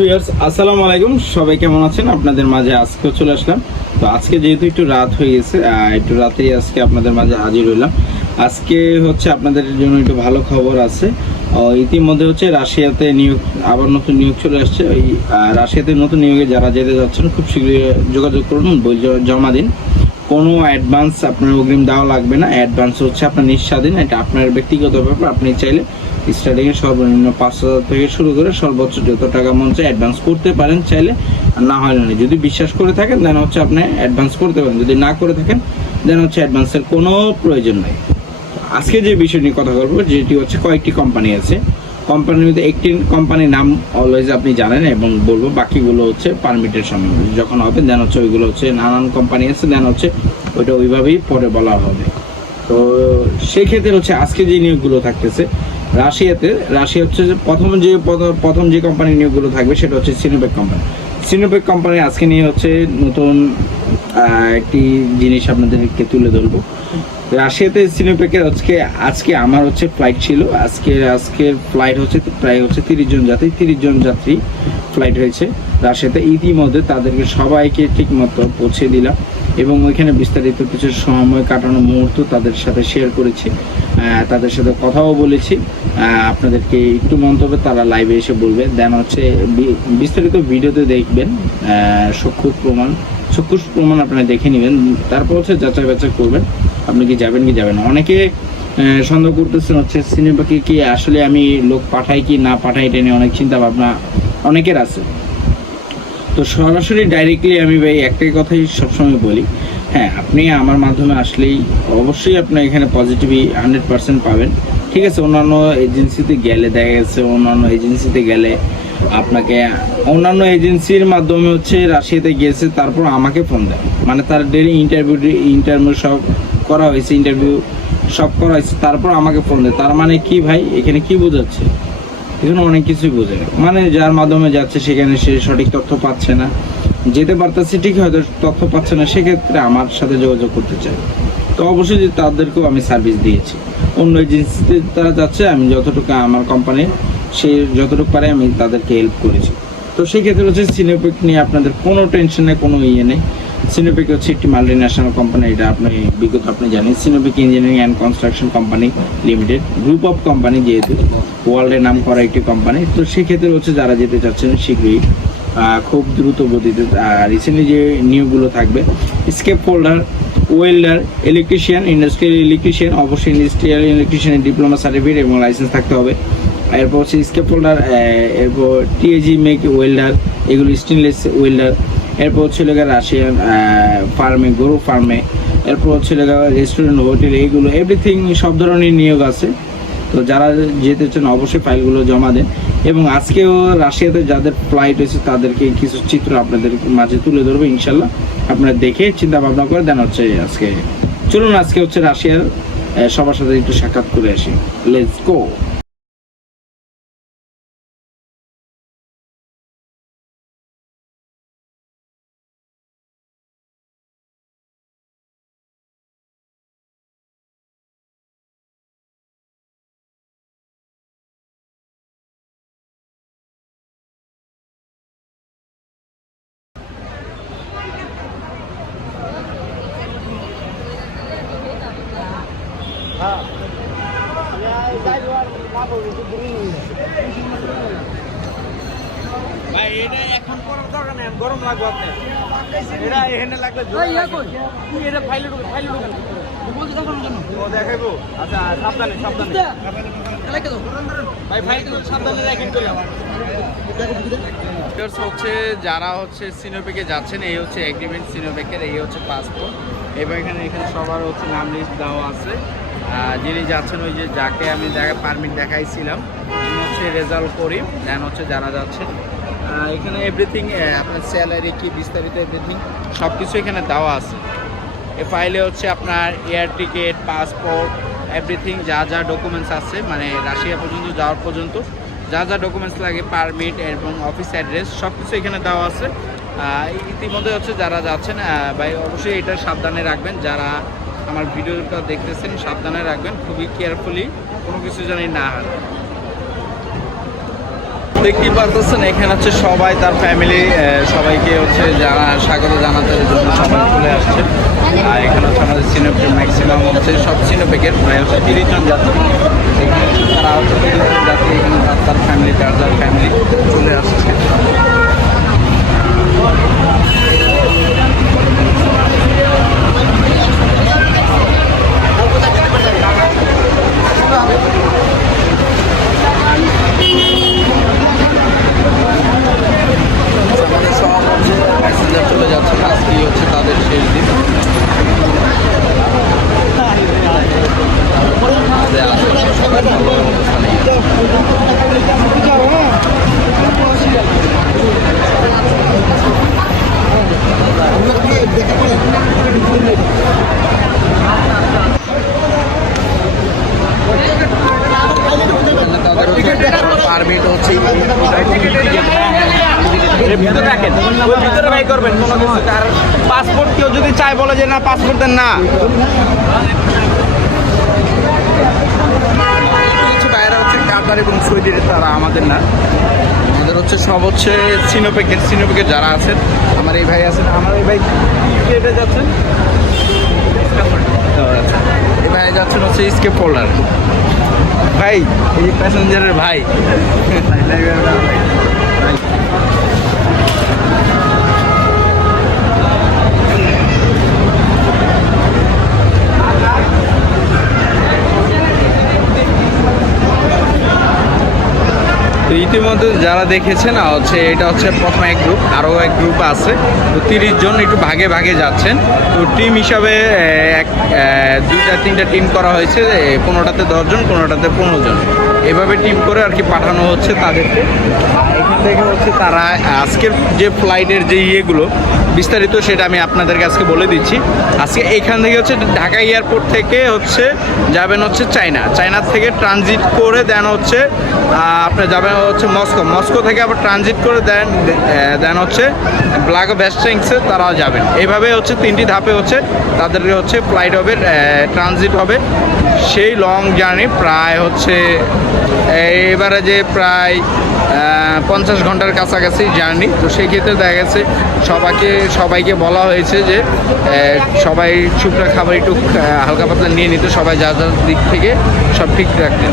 আসসালামু আলাইকুম, সবাই কেমন আছেন? আপনাদের মাঝে আজকেও চলে আসলাম। তো আজকে যেহেতু একটু রাত হয়ে গেছে, একটু রাতেই আজকে আপনাদের মাঝে হাজির হইলাম। আজকে হচ্ছে আপনাদের জন্য একটু ভালো খবর আছে। ইতিমধ্যে হচ্ছে রাশিয়াতে নিয়োগ, আবার নতুন নিয়োগ চলে আসছে। ওই রাশিয়াতে নতুন নিয়োগে যারা যেতে যাচ্ছেন খুব শীঘ্রই যোগাযোগ করুন, বই জমা দিন। কোনো অ্যাডভান্স আপনার অগ্রিম দেওয়া লাগবে না। অ্যাডভান্স হচ্ছে আপনার নিঃস্বাধীন, এটা আপনার ব্যক্তিগত ব্যাপার। আপনি চাইলে স্টার্টিংয়ে সর্বনিম্ন 5,000 থেকে শুরু করে সর্বোচ্চ যত টাকা মন চায় অ্যাডভান্স করতে পারেন চাইলে, আর না হয় না। যদি বিশ্বাস করে থাকেন দেন হচ্ছে আপনি অ্যাডভান্স করতে পারেন, যদি না করে থাকেন দেন হচ্ছে অ্যাডভান্সের কোনো প্রয়োজন নেই। আজকে যে বিষয় নিয়ে কথা বলবো, যেটি হচ্ছে কয়েকটি কোম্পানি আছে। কোম্পানির মধ্যে একটি কোম্পানির নাম অলওয়েজ আপনি জানেন এবং বলবো, বাকিগুলো হচ্ছে পারমিটের সময় যখন হবে দেন হচ্ছে ওইগুলো হচ্ছে নানান কোম্পানি আছে, দেন হচ্ছে ওইটা ওইভাবেই পরে বলা হবে। তো সেক্ষেত্রে হচ্ছে আজকে যে নিয়োগগুলো থাকতেছে রাশিয়া হচ্ছে যে প্রথম যে কোম্পানির নিয়োগগুলো থাকবে সেটা হচ্ছে সিনোভ্যাক কোম্পানি। সিনোভ্যাক কোম্পানি আজকে নিয়ে হচ্ছে নতুন একটি জিনিস আপনাদেরকে তুলে ধরবো। রাশিয়াতে সিনোভ্যাকের আজকে আমার হচ্ছে ফ্লাইট ছিল। আজকের ফ্লাইট হচ্ছে প্রায় হচ্ছে 30 জন যাত্রী ফ্লাইট হয়েছে রাশিয়াতে। ইতিমধ্যে তাদেরকে সবাইকে ঠিক মতো পৌঁছে দিলাম এবং ওইখানে বিস্তারিত কিছু সময় কাটানো মুহূর্ত তাদের সাথে শেয়ার করেছি, তাদের সাথে কথাও বলেছি। আপনাদেরকে একটু মন্তব্য তারা লাইভে এসে বলবে, দেন হচ্ছে বিস্তারিত ভিডিওতে দেখবেন। চক্ষুষ প্রমাণ আপনারা দেখে নেবেন, তারপর হচ্ছে যাচাই বাছাই করবেন আপনি কি যাবেন কি যাবেন না। অনেকে সন্দেহ করতেছেন হচ্ছে সিনেমাকে কি আসলে আমি লোক পাঠাই কি না পাঠাই, এটা নিয়ে অনেক চিন্তা ভাবনা অনেকের আছে। তো সরাসরি ডাইরেক্টলি আমি ভাই একটাই কথাই সবসময় বলি, হ্যাঁ আপনি আমার মাধ্যমে আসলেই অবশ্যই আপনি এখানে পজিটিভই 100% পাবেন। ঠিক আছে, অন্যান্য এজেন্সিতে গেলে দেখা গেছে আপনাকে অন্যান্য এজেন্সির মাধ্যমে হচ্ছে রাশিয়াতে গিয়েছে, তারপর আমাকে ফোন দেয়, মানে তার ডেলি ইন্টারভিউ সব করা হয়েছে, তারপর আমাকে ফোন দেয়। তার মানে কি ভাই, এখানে কি বোঝাচ্ছে? এখানে অনেক কিছুই বোঝে না, মানে যার মাধ্যমে যাচ্ছে সেখানে সে সঠিক তথ্য পাচ্ছে না, যেতে পারতেছে ঠিক হয়তো তথ্য পাচ্ছে না, সেক্ষেত্রে আমার সাথে যোগাযোগ করতে চায়। তো অবশ্যই তাদেরকেও আমি সার্ভিস দিয়েছি। অন্য এজেন্সিতে তারা যাচ্ছে, আমি যতটুকু আমার কোম্পানির যতটুকু পারে আমি তাদেরকে হেল্প করেছি। তো সেই ক্ষেত্রে হচ্ছে সিনোভ্যাক নিয়ে আপনাদের কোনো টেনশন নেই, কোনো নেই। সিনোভ্যাক হচ্ছে একটি মাল্টি ন্যাশনাল কোম্পানি, এটা আপনি জানেন। Sinovac engineering and construction company limited, group of company, যেহেতু ওয়ার্ল্ডের নাম করা একটি কোম্পানি। তো সেক্ষেত্রে হচ্ছে যারা যেতে চাচ্ছেন শীঘ্রই খুব দ্রুত গতিতে রিসেন্টলি যে নিয়োগগুলো থাকবে, স্কেপ holder, welder, electrician, industrial electrician, অবশ্যই ইন্ডাস্ট্রিয়াল ইলেকট্রিশিয়ানের ডিপ্লোমা সার্টিফিকেট এবং লাইসেন্স থাকতে হবে। এরপর হচ্ছে স্কেপ হোল্ডার, এরপর টিএজি মেক ওয়েল্ডার, এগুলো স্টেনলেস ওয়েল্ডার। এরপর হচ্ছে রাশিয়ান ফার্মে, গরু ফার্মে। এরপর হচ্ছে রেস্টুরেন্ট, হোটেল, এইগুলো এভরিথিং সব ধরনের নিয়োগ আছে। তো যারা যেতে চান অবশ্যই ফাইলগুলো জমা দেন। এবং আজকেও রাশিয়াতে যাদের ফ্লাইট হয়েছে তাদেরকে কিছু চিত্র আপনাদের মাঝে তুলে ধরবো ইনশাল্লাহ। আপনারা দেখে চিন্তা ভাবনা করে দেন হচ্ছে আজকে হচ্ছে রাশিয়ার সবার সাথে একটু সাক্ষাৎ করে আসি। Let's go. ভাই এটা এখন করার দরকার নেই, গরম লাগবে আপনার। এটা এখানে লাগলে তুই এটা ফাইলে বলতে দেখানোর জন্য ও দেখাইবো। আচ্ছা সাবধানে ভাই, ফাইলটা সাবধানে রাখেন করে হচ্ছে যারা হচ্ছে সিনোভ্যাকে যাচ্ছেন, এই হচ্ছে এগ্রিমেন্ট সিনোভ্যাকের, এই হচ্ছে পাসপোর্ট। এবং এখানে সবার হচ্ছে নাম লিস্ট দেওয়া আছে। যিনি যাচ্ছেন ওই যে যাকে আমি পারমিট দেখাইছিলাম, তিনি হচ্ছে রেজাল্ট করিম। দেন হচ্ছে যারা যাচ্ছেন এখানে এভরিথিং, আপনার স্যালারি কি বিস্তারিত এভরিথিং সব কিছু এখানে দেওয়া আছে। এ ফাইলে হচ্ছে আপনার এয়ার টিকিট, পাসপোর্ট, এভরিথিং যা ডকুমেন্টস আছে, মানে রাশিয়া পর্যন্ত যাওয়ার পর্যন্ত যা ডকুমেন্টস লাগে, পারমিট এবং অফিস অ্যাড্রেস সব কিছু এখানে দেওয়া আছে। ইতিমধ্যে হচ্ছে যারা যাচ্ছেন ভাই অবশ্যই এটা সাবধানে রাখবেন, যারা আমার ভিডিওটা দেখতেছেন সাবধানে রাখবেন, খুবই কেয়ারফুলি, কোনো কিছু জানি না হয়। দেখতেই পাচ্ছেন এখানে হচ্ছে সবাই তার ফ্যামিলি সবাইকে হচ্ছে স্বাগত জানাতে জন্য সবাই চলে আসছে। আর এখানে হচ্ছে আমাদের সিনোপেক ম্যাক্সিমাম হচ্ছে সব সিনোপেকের প্রায় হচ্ছে 30 জন যাত্রী, এখানে হচ্ছে তারা হচ্ছে 30 জন যাত্রী এখানে তার ফ্যামিলি যার ফ্যামিলি চলে আসছে। আমাদের সব হচ্ছে প্যাসেঞ্জার চলে যাচ্ছে, আজকেই হচ্ছে তাদের শেষ দিন। সবাই ভালো অবস্থানে পারমিট হচ্ছে ভিতরে বাই করবেন কোনো কিছু। আর পাসপোর্ট কেউ যদি চায় বলে যে না পাসপোর্ট দেন না, বাইরে হচ্ছে কাতার এবং সৌদির, তারা আমাদের না। আমাদের হচ্ছে সব হচ্ছে সিনোপেকের যারা আছেন। আমার এই ভাই আছেন, আমার এই ভাই এটা যাচ্ছেন, এই ভাই যাচ্ছেন হচ্ছে স্কেপ হোল্ডার ভাই, এই যে প্যাসেঞ্জারের ভাই। তো ইতিমধ্যে যারা দেখেছেন হচ্ছে এটা হচ্ছে প্রথম এক গ্রুপ, আরও এক গ্রুপ আছে। তো 30 জন একটু ভাগে ভাগে যাচ্ছেন। তো টিম হিসাবে দুইটা তিনটা টিম করা হয়েছে, 15টাতে 10 জন, 15টাতে 15 জন, এভাবে টিম করে আর কি পাঠানো হচ্ছে তাদেরকে। এখান থেকে হচ্ছে তারা আজকের যে ফ্লাইটের যে ইয়েগুলো বিস্তারিত সেটা আমি আপনাদেরকে আজকে বলে দিচ্ছি। আজকে এখান থেকে হচ্ছে ঢাকা এয়ারপোর্ট থেকে হচ্ছে যাবেন হচ্ছে চায়নার থেকে ট্রানজিট করে দেন হচ্ছে আপনি যাবেন হচ্ছে মস্কো থেকে আবার ট্রানজিট করে দেন হচ্ছে ব্লাগোভেস্টেংসে তারা যাবেন। এইভাবে হচ্ছে 3টি ধাপে হচ্ছে তাদের হচ্ছে ফ্লাইট হবে, ট্রানজিট হবে। সেই লং জার্নি প্রায় হচ্ছে এবারে যে প্রায় 50 ঘন্টার কাছাকাছি জার্নি। তো সেই ক্ষেত্রে দেখা গেছে সবাইকে বলা হয়েছে যে সবাই টুকরা খাবার একটু হালকা পাতলা নিয়ে নিতে, সবাই যার দিক থেকে সব ঠিক রাখতেন।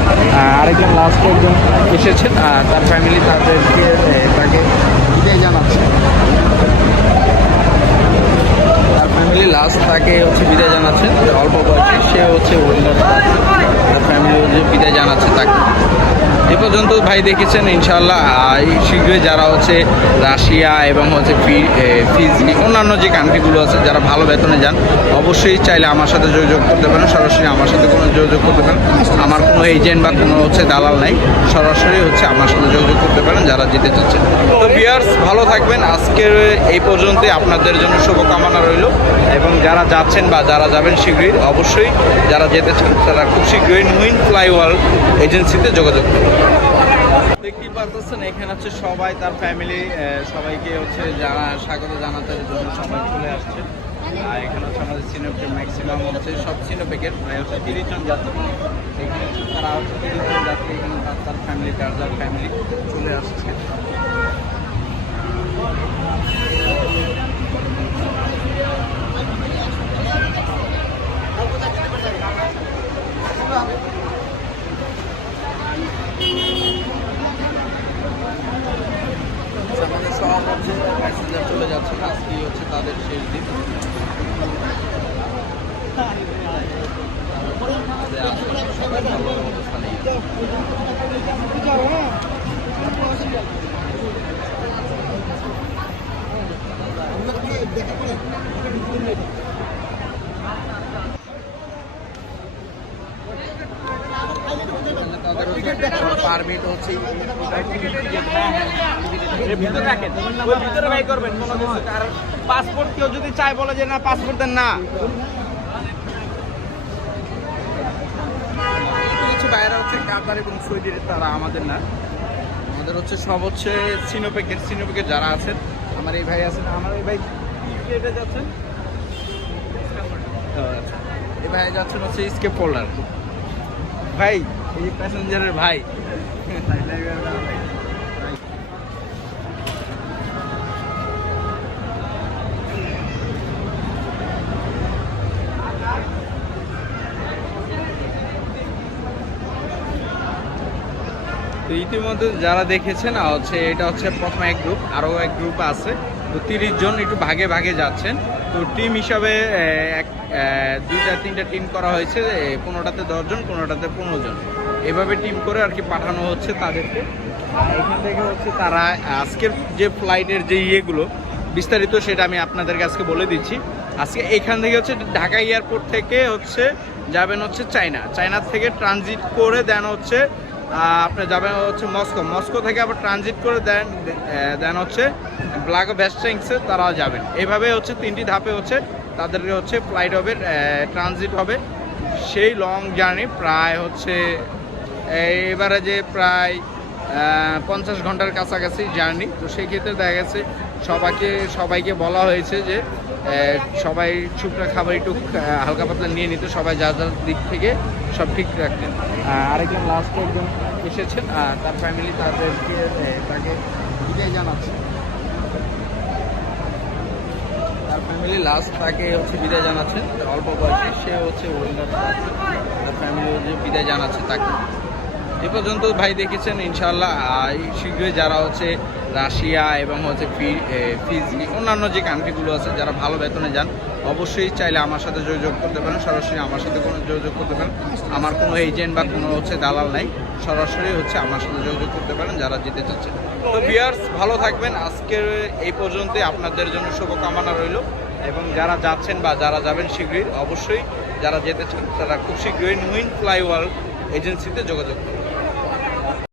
আরেকজন লাস্ট একজন এসেছেন, তার ফ্যামিলি তাকে বিদায় জানাচ্ছে। তার ফ্যামিলি লাস্ট তাকে হচ্ছে বিদায় জানাচ্ছেন, অল্প বয়সে সে হচ্ছে তার ফ্যামিলি হচ্ছে বিদায় জানাচ্ছে তাকে। এ পর্যন্ত ভাই দেখেছেন ইনশাআল্লাহ শীঘ্রই যারা হচ্ছে রাশিয়া এবং হচ্ছে ফিজি অন্যান্য যে কান্ট্রিগুলো আছে যারা ভালো বেতনে যান অবশ্যই চাইলে আমার সাথে যোগাযোগ করতে পারেন। সরাসরি আমার সাথে কোনো যোগাযোগ করতে পারেন, আমার কোনো এজেন্ট বা কোনো হচ্ছে দালাল নাই, সরাসরি হচ্ছে আমার সাথে যোগাযোগ করতে পারেন যারা যেতে চাচ্ছেন। তো ভিউয়ার্স ভালো থাকবেন, আজকের এই পর্যন্তই, আপনাদের জন্য শুভকামনা রইল। এবং যারা যাচ্ছেন বা যারা যাবেন শীঘ্রই অবশ্যই যারা যেতে চান তারা খুব শীঘ্রই নুইন ফ্লাই ওয়ার্ল্ড এজেন্সিতে যোগাযোগ করুন। দেখতেই পাচ্ছেন এখানে হচ্ছে সবাই তার ফ্যামিলি সবাইকে হচ্ছে স্বাগত জানাতে জন্য সবাই চলে আসছে। আর এখানে হচ্ছে আমাদের সিনোপেক ম্যাক্সিমাম হচ্ছে সব সিনোপেকের প্রায় হচ্ছে 30 জন যাত্রী, এখানে হচ্ছে তারা হচ্ছে 30 জন যাত্রী এখানে তার ফ্যামিলি যার ফ্যামিলি চলে আসছে। আমাদের সব হচ্ছে প্যাসেঞ্জার চলে যাচ্ছে, আজকেই হচ্ছে তাদের শেষ দিন। সবাই ভালো অবস্থানে পারমিট হচ্ছে ভিতরে বাই করবেন কোনো কিছু। আর পাসপোর্ট কেউ যদি চায় বলে যে না পাসপোর্ট দেন না, কিছু বাইরে হচ্ছে কাতার এবং সৌদির, তারা আমাদের না। আমাদের হচ্ছে সব হচ্ছে সিনোপেকের যারা আছেন। আমার এই ভাই আছেন, আমার এই ভাই এটা যাচ্ছেন, এই ভাই যাচ্ছেন হচ্ছে স্কেপ হোল্ডার ভাই, এই প্যাসেঞ্জারের ভাই। ইতিমধ্যে যারা দেখেছেন হচ্ছে এটা হচ্ছে প্রথম এক গ্রুপ, আরও এক গ্রুপ আছে। তো 30 জন একটু ভাগে ভাগে যাচ্ছেন। তো টিম হিসাবে দুইটা তিনটা টিম করা হয়েছে, 15টাতে 10 জন, 15টাতে 15 জন, এভাবে টিম করে আর কি পাঠানো হচ্ছে তাদেরকে। এখান থেকে হচ্ছে তারা আজকের যে ফ্লাইটের যে ইয়েগুলো বিস্তারিত সেটা আমি আপনাদেরকে আজকে বলে দিচ্ছি। আজকে এখান থেকে হচ্ছে ঢাকা এয়ারপোর্ট থেকে হচ্ছে যাবেন হচ্ছে চায়না থেকে ট্রানজিট করে দেন হচ্ছে আপনি যাবেন হচ্ছে মস্কো থেকে আবার ট্রানজিট করে দেন হচ্ছে ব্লাগোভেস্টেন্সে তারা যাবেন। এইভাবে হচ্ছে 3টি ধাপে হচ্ছে তাদেরকে হচ্ছে ফ্লাইট হবে, ট্রানজিট হবে। সেই লং জার্নি প্রায় হচ্ছে এবারে যে প্রায় 50 ঘন্টার কাছাকাছি জার্নি। তো সেই ক্ষেত্রে দেখা গেছে সবাইকে বলা হয়েছে যে সবাই শুকনো খাবার একটু হালকা পাতলা নিয়ে নিতে, সবাই যার যার দিক থেকে সব ঠিক রাখতেন। আরেকজন লাস্টে একজন এসেছেন, তার ফ্যামিলি তাদেরকে তাকে বিদায় জানাচ্ছে। তার ফ্যামিলি লাস্ট তাকে হচ্ছে বিদায় জানাচ্ছেন, অল্প বয়সে সে হচ্ছে ওয়েল্ডার, তার ফ্যামিলি হচ্ছে বিদায় জানাচ্ছে তাকে। এ পর্যন্ত ভাই দেখেছেন ইনশাআল্লাহ শীঘ্রই যারা হচ্ছে রাশিয়া এবং হচ্ছে ফিজি অন্যান্য যে কান্ট্রিগুলো আছে যারা ভালো বেতনে যান অবশ্যই চাইলে আমার সাথে যোগাযোগ করতে পারেন, সরাসরি আমার সাথে কোনো যোগাযোগ করতে পারেন। আমার কোনো এজেন্ট বা কোনো হচ্ছে দালাল নাই, সরাসরি হচ্ছে আমার সাথে যোগাযোগ করতে পারেন যারা যেতে চাচ্ছেন। তো ভিউয়ার্স ভালো থাকবেন, আজকের এই পর্যন্তই আপনাদের জন্য শুভকামনা রইল। এবং যারা যাচ্ছেন বা যারা যাবেন শীঘ্রই অবশ্যই যারা যেতে চান তারা খুব শীঘ্রই নুইন ফ্লাই ওয়ার্ল্ড এজেন্সিতে যোগাযোগ করুন।